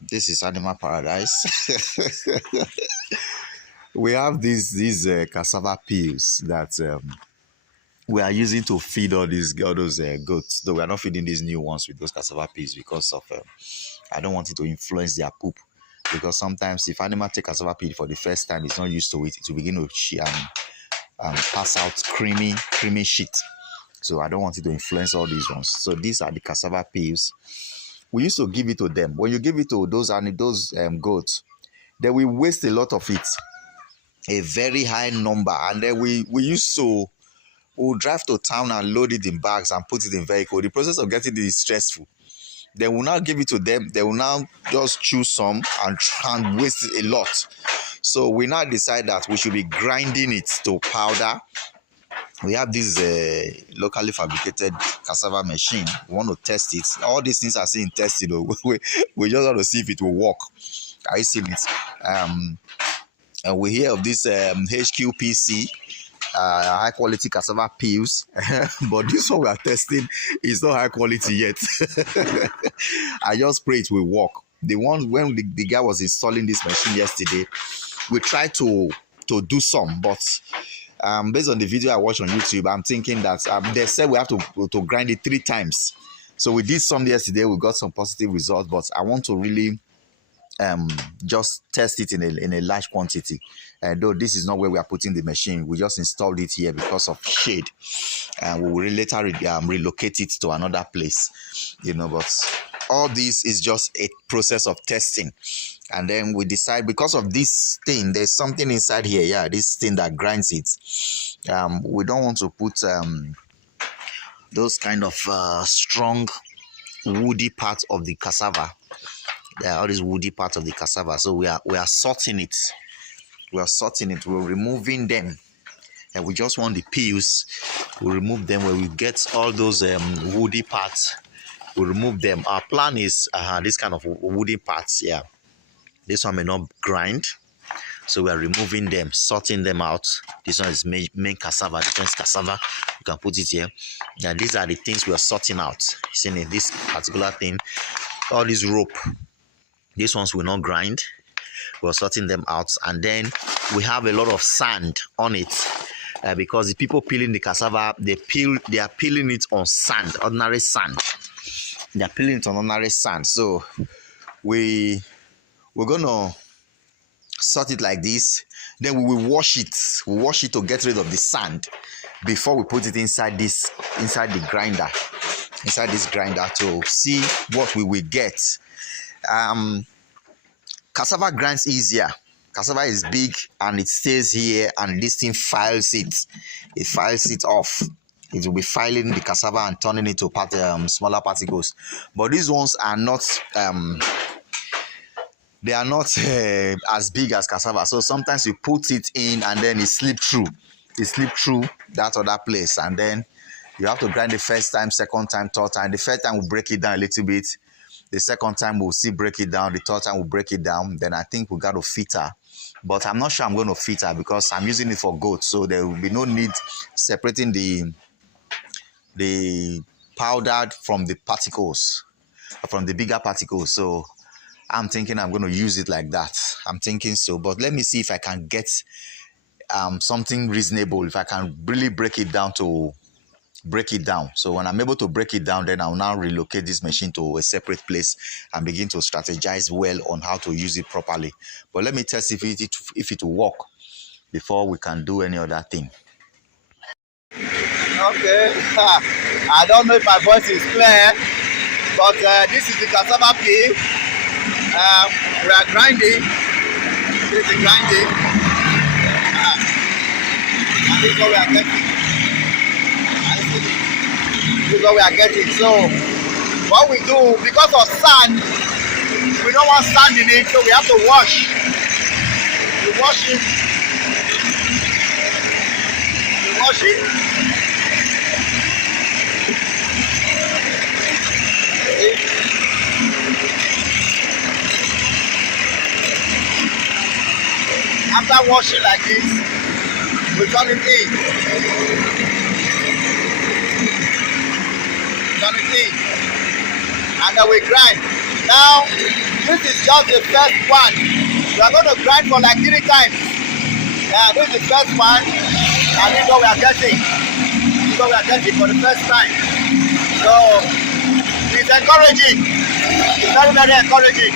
This is Animal Paradise. We have these cassava peels that we are using to feed all those goats. Though we are not feeding these new ones with those cassava peels because of I don't want it to influence their poop. Because sometimes if animal take cassava peel for the first time, it's not used to it. It will begin to pass out creamy shit. So I don't want it to influence all these ones. So these are the cassava peels. We used to give it to them. When you give it to those goats, then we waste a lot of it, a very high number, and then we used to we'll drive to town and load it in bags and put it in vehicle. The process of getting it is stressful. Then we'll now give it to them. They will now just choose some and try and waste it a lot. So we now decide that we should be grinding it to powder. We have this locally fabricated cassava machine. We want to test it. All these things are saying tested. We just want to see if it will work. Are you seeing it? And we hear of this HQPC, high quality cassava peels, but this one we are testing is not high quality yet. I just pray it will work. The one when the guy was installing this machine yesterday, we tried to do some, but based on the video I watched on YouTube, I'm thinking that they said we have to grind it 3 times. So we did some yesterday. We got some positive results, but I want to really just test it in a large quantity. Though this is not where we are putting the machine, we just installed it here because of shade, and we will later relocate it to another place, but all this is just a process of testing. And then we decide, because of this thing, there's something inside here, this thing that grinds it. We don't want to put those kind of strong woody parts of the cassava. There are all these woody parts of the cassava, so we are sorting it. We're removing them, and we just want the peels. We remove them. When we get all those woody parts, we remove them. Our plan is this kind of woody parts. Yeah, this one may not grind, so we are removing them, sorting them out. This one is main cassava. This one is cassava. You can put it here. Yeah, these are the things we are sorting out. See, this particular thing, all this rope. These ones will not grind. We're sorting them out, and then we have a lot of sand on it because the people peeling the cassava, they are peeling it on sand, ordinary sand. They are peeling it on ordinary sand. So we're gonna sort it like this. Then we will wash it. We wash it to get rid of the sand before we put it inside the grinder, inside this grinder, to see what we will get. Cassava grinds easier. Cassava is big and it stays here, and this thing files it. It files it off. It will be filing the cassava and turning it to smaller particles. But these ones are not. They are not as big as cassava. So sometimes you put it in and then it slips through. It slips through that other place, and then you have to grind the first time, second time, third time. The first time we'll break it down a little bit. The second time we'll see break it down. The third time we'll break it down. Then I think we got to fit her. But I'm not sure I'm going to fit her because I'm using it for goats. So there will be no need separating the powdered from the particles, from the bigger particles. So I'm thinking I'm going to use it like that. I'm thinking so. But let me see if I can get something reasonable. If I can really break it down. So when I'm able to break it down, then I'll now relocate this machine to a separate place and begin to strategize well on how to use it properly. But let me test if it will work before we can do any other thing. Okay, I don't know if my voice is clear, but this is the cassava peel. We are grinding. This is the grinding. And this is what we are getting. This is what we are getting. So what we do, because of sand, we don't want sand in it, so we have to wash. We wash it. We wash it. After washing like this, we turn it in. And then we grind. Now, this is just the first one. We are going to grind for like 3 times. Yeah, this is the first one, and this is what we are getting. This is what we are getting for the first time. So, it's encouraging. It's very, very encouraging.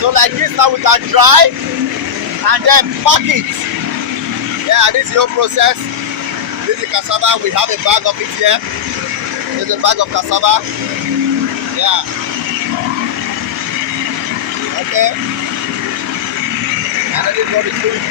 So like this now we can dry and then pack it. Yeah, this is the whole process. This is cassava. We have a bag of it here. This is a bag of cassava. Yeah. Okay. And then this is what it's doing.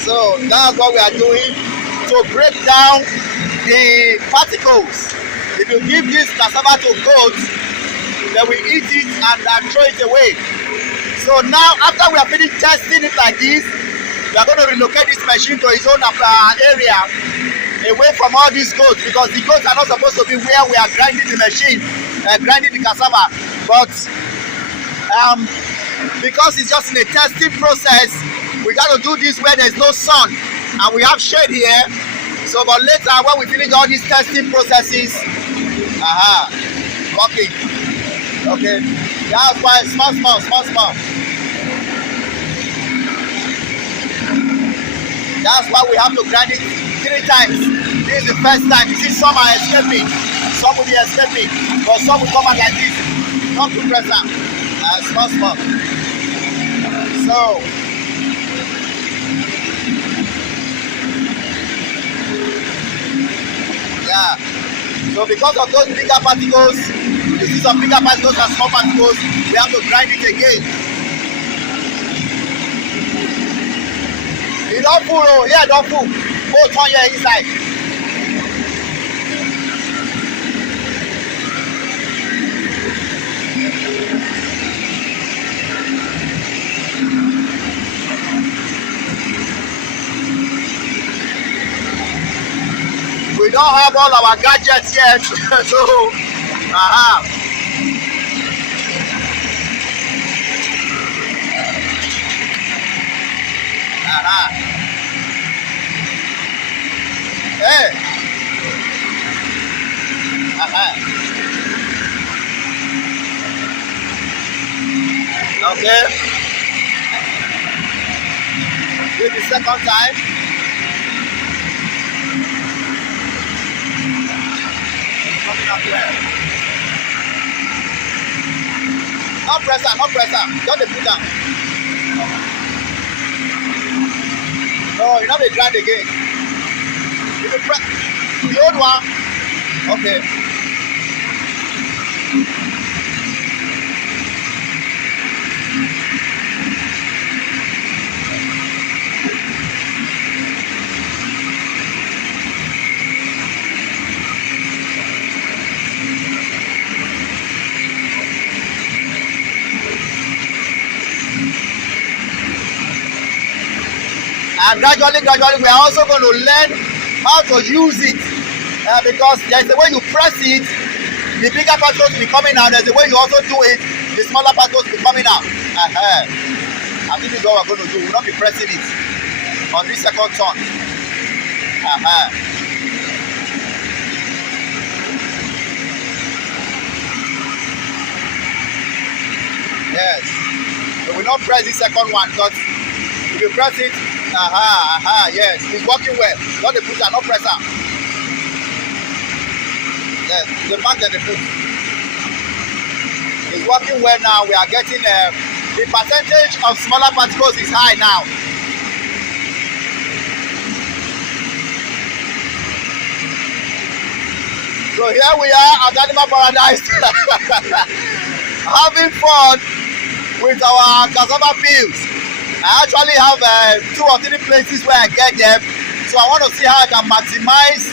So that's what we are doing to break down the particles. If you give this cassava to goats, they will eat it and throw it away. So now after we are finished testing it like this, we are going to relocate this machine to its own area, away from all these goats, because the goats are not supposed to be where we are grinding the machine, grinding the cassava. But because it's just in a testing process, we got to do this where there's no sun and we have shade here. So but later when we finish all these testing processes, working. Okay, that's why small. That's why we have to grind it 3 times. This is the first time. You see, some are escaping, some will be escaping, but some will come out like this. Not too pressure. Small. So yeah. So because of those bigger particles, you see some bigger particles and small particles, we have to grind it again. You don't pull, oh, yeah, don't pull. Oh, turn your inside. We don't have all our gadgets yet, so Hey. Okay. This is the second time. No pressure. Don't put down. No, you not be grind again. If you press the old one, okay. And gradually we are also going to learn how to use it, because there's a way you press it, the bigger particles will be coming out. There's a way you also do it, the smaller particles will be coming out. I think this is what we're going to do. We'll not be pressing it on this second turn. Yes, so we not press the second one, because if you press it, yes, it's working well. Not the push and no pressure. Yes, the back and the push. It's working well now. We are getting the percentage of smaller particles is high now. So here we are at Animal Paradise, having fun with our cassava peels. I actually have 2 or 3 places where I get them, so I want to see how I can maximize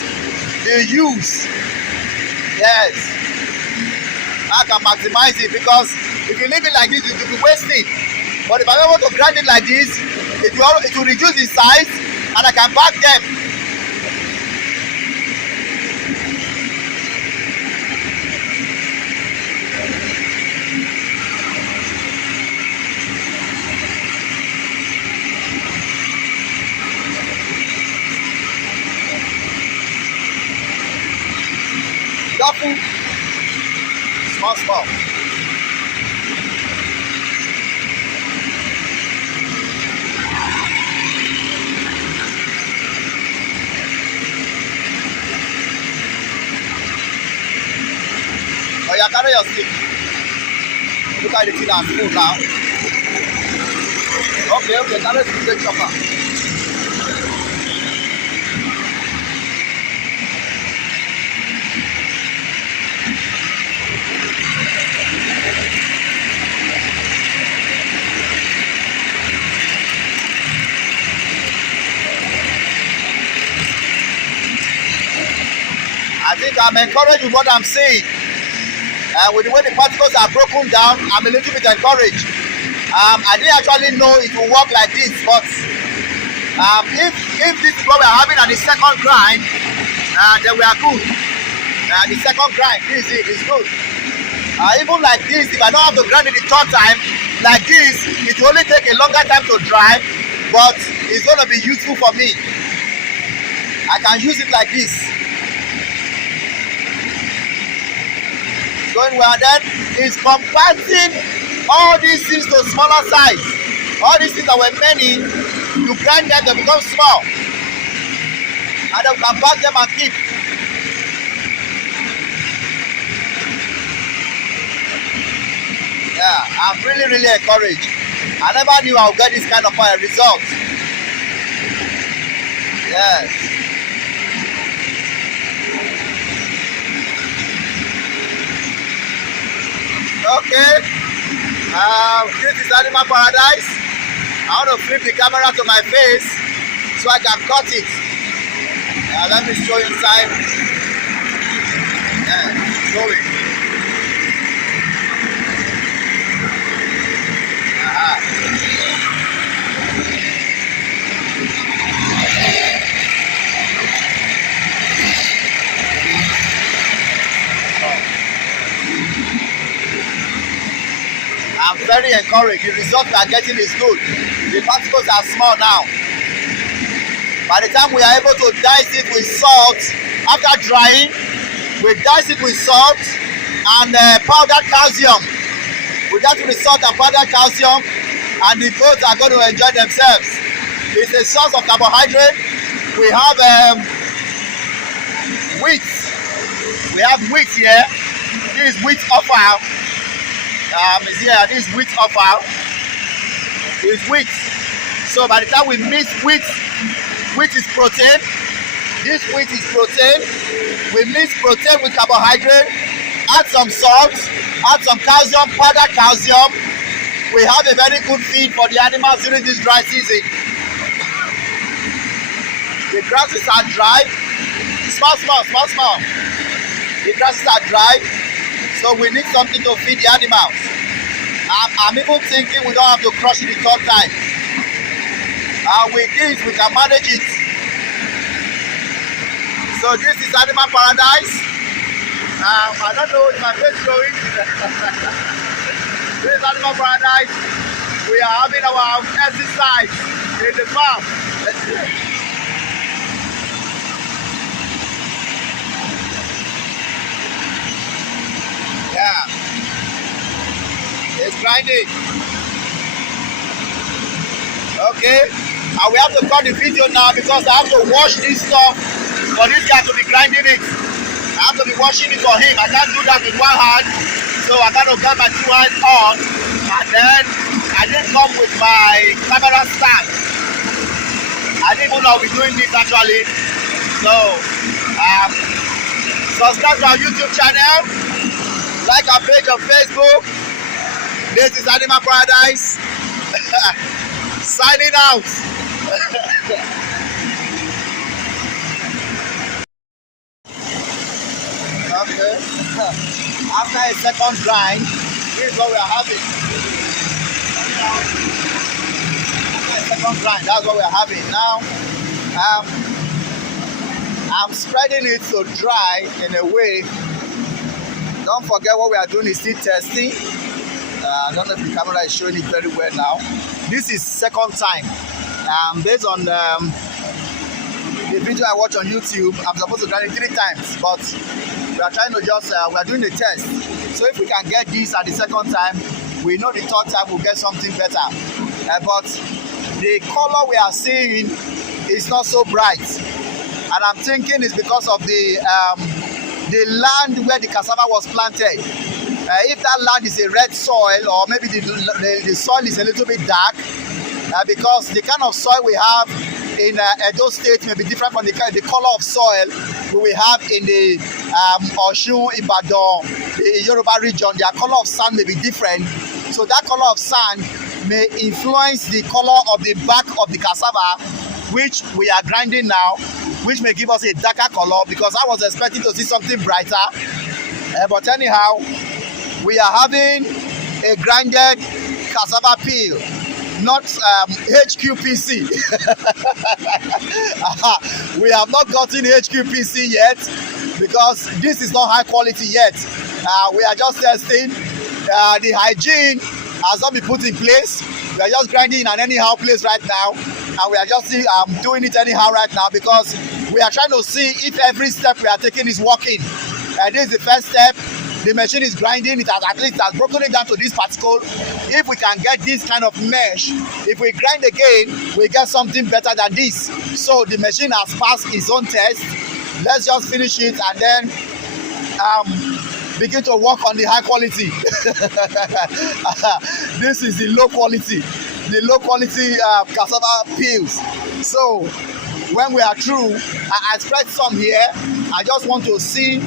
the use. Yes, I can maximize it, because if you leave it like this, you will be wasting. But if I'm able to grind it like this, it will reduce the size and I can pack them. Double, small. Oh, yeah, carry your stick. Look at the thing and spoon now. Okay, carry the stick chopper. I think I'm encouraged with what I'm saying. With the way the particles are broken down, I'm a little bit encouraged. I didn't actually know it will work like this, but if this is what we're having at the second grind, then we are good. The second grind, this is good. Even like this, if I don't have to grind it the third time, like this, it will only take a longer time to dry, but it's going to be useful for me. I can use it like this. Going well, then is compacting all these things to smaller size. All these things that were many, you grind them, they become small, and then compact them and keep. Yeah, I'm really encouraged. I never knew I would get this kind of result. Yes. Okay, this is Animal Paradise. I want to flip the camera to my face so I can cut it. Let me show you inside. Show it. I'm very encouraged. The result we are getting is good. The particles are small now. By the time we are able to dice it with salt, after drying, we dice it with salt and powdered calcium. We dice it with salt and powdered calcium, and the goats are going to enjoy themselves. It's a source of carbohydrate. We have wheat. We have wheat here. This is wheat offal. This wheat offal is wheat. So by the time we mix wheat is protein. This wheat is protein. We mix protein with carbohydrate, add some salt, add some calcium, powdered calcium. We have a very good feed for the animals during this dry season. The grasses are dry. Small. The grasses are dry. So we need something to feed the animals. I'm even thinking we don't have to crush it the third time. With this, we can manage it. So this is Animal Paradise. I don't know if my face showing. This is Animal Paradise. We are having our exercise in the farm. Yeah. It's grinding. Okay. And we have to cut the video now because I have to wash this stuff for this guy to be grinding it. I have to be washing it for him. I can't do that with one hand. So I got to get my two hands on. And then I didn't come with my camera stand. I didn't even know I'll be doing this actually. So subscribe to our YouTube channel. Like our page on Facebook. This is Animal Paradise. Signing out. Okay. After a second grind, this is what we are having. Second grind, that's what we're having now. I'm spreading it to dry in a way. Don't forget what we are doing is still testing. I don't know if the camera is showing it very well now. This is second time. Based on the video I watch on YouTube, I'm supposed to grind it 3 times, but we are trying to just, we are doing the test. So if we can get this at the second time, we know the third time we'll get something better. But the color we are seeing is not so bright. And I'm thinking it's because of the land where the cassava was planted. If that land is a red soil, or maybe the soil is a little bit dark, because the kind of soil we have in Edo State may be different from the color of soil we have in the Osun, Ibadan, the Yoruba region. Their color of sand may be different. So that color of sand may influence the color of the back of the cassava, which we are grinding now, which may give us a darker color, because I was expecting to see something brighter. But anyhow, we are having a grinded cassava peel, not HQPC. We have not gotten HQPC yet, because this is not high quality yet. We are just testing. The hygiene has not been put in place. We are just grinding in an anyhow place right now, and we are just doing it anyhow right now, because we are trying to see if every step we are taking is working. This is the first step. The machine is grinding. It has at least broken it down to this particle. If we can get this kind of mesh, if we grind again, we get something better than this. So the machine has passed its own test. Let's just finish it and then begin to work on the high quality. This is the low quality cassava peels. So when we are through, I spread some here. I just want to see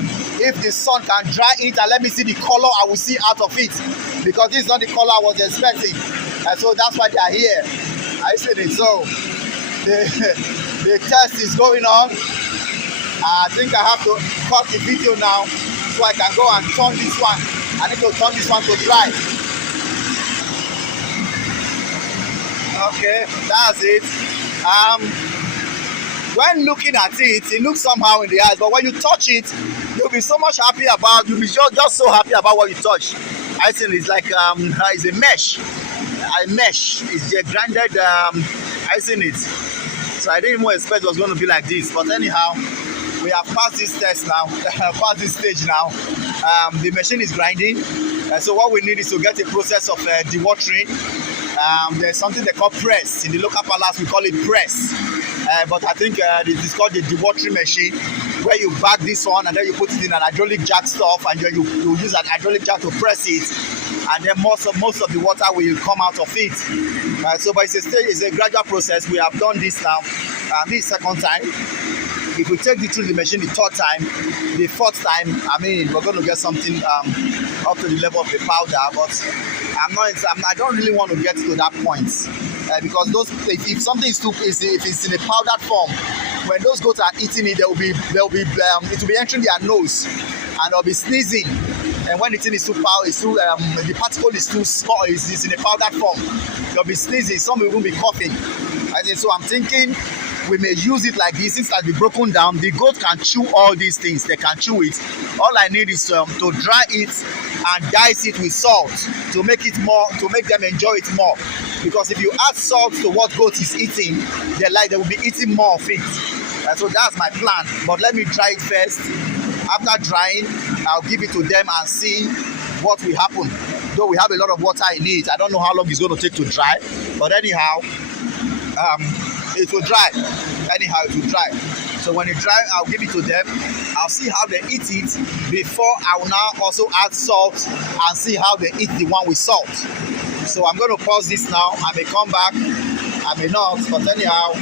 if the sun can dry it, and let me see the color I will see out of it, because this is not the color I was expecting. And so that's why they are here. I see it. So the test is going on. I think I have to cut the video now so I can go and turn this one. I need to turn this one to dry. Okay, that's it. When looking at it, it looks somehow in the eyes, but when you touch it, you'll be so much happy about. You'll be just so happy about what you touch. I think it's like it's a mesh. A mesh is a grinded. I seen it. So I didn't even expect it was going to be like this. But anyhow, we have passed this test now. Passed this stage now. The machine is grinding. So what we need is to get a process of dewatering. There's something they call press. In the local palace, we call it press. But I think it's called the dewatering machine, where you bag this one and then you put it in an hydraulic jack stuff, and then you use an hydraulic jack to press it, and then most of the water will come out of it. So, but it's a gradual process. We have done this now. This second time. If we take it through the machine the third time, the fourth time, I mean, we're going to get something up to the level of the powder. But I don't really want to get to that point, because if something is if it's in a powdered form, when those goats are eating it, it will be entering their nose, and they'll be sneezing. And when the thing is the particle is too small, it's in a powdered form, they'll be sneezing. Some will even be coughing. So I'm thinking we may use it like this. Since it has been broken down, the goat can chew all these things. They can chew it. All I need is to dry it and dice it with salt to make them enjoy it more. Because if you add salt to what goat is eating, they will be eating more of it. So that's my plan. But let me dry it first. After drying, I'll give it to them and see what will happen. Though we have a lot of water in it, I don't know how long it's going to take to dry. But anyhow, it will dry. Anyhow, it will dry. So when it dry, I'll give it to them. I'll see how they eat it before I will now also add salt and see how they eat the one with salt. So I'm going to pause this now. I may come back, I may not, but anyhow,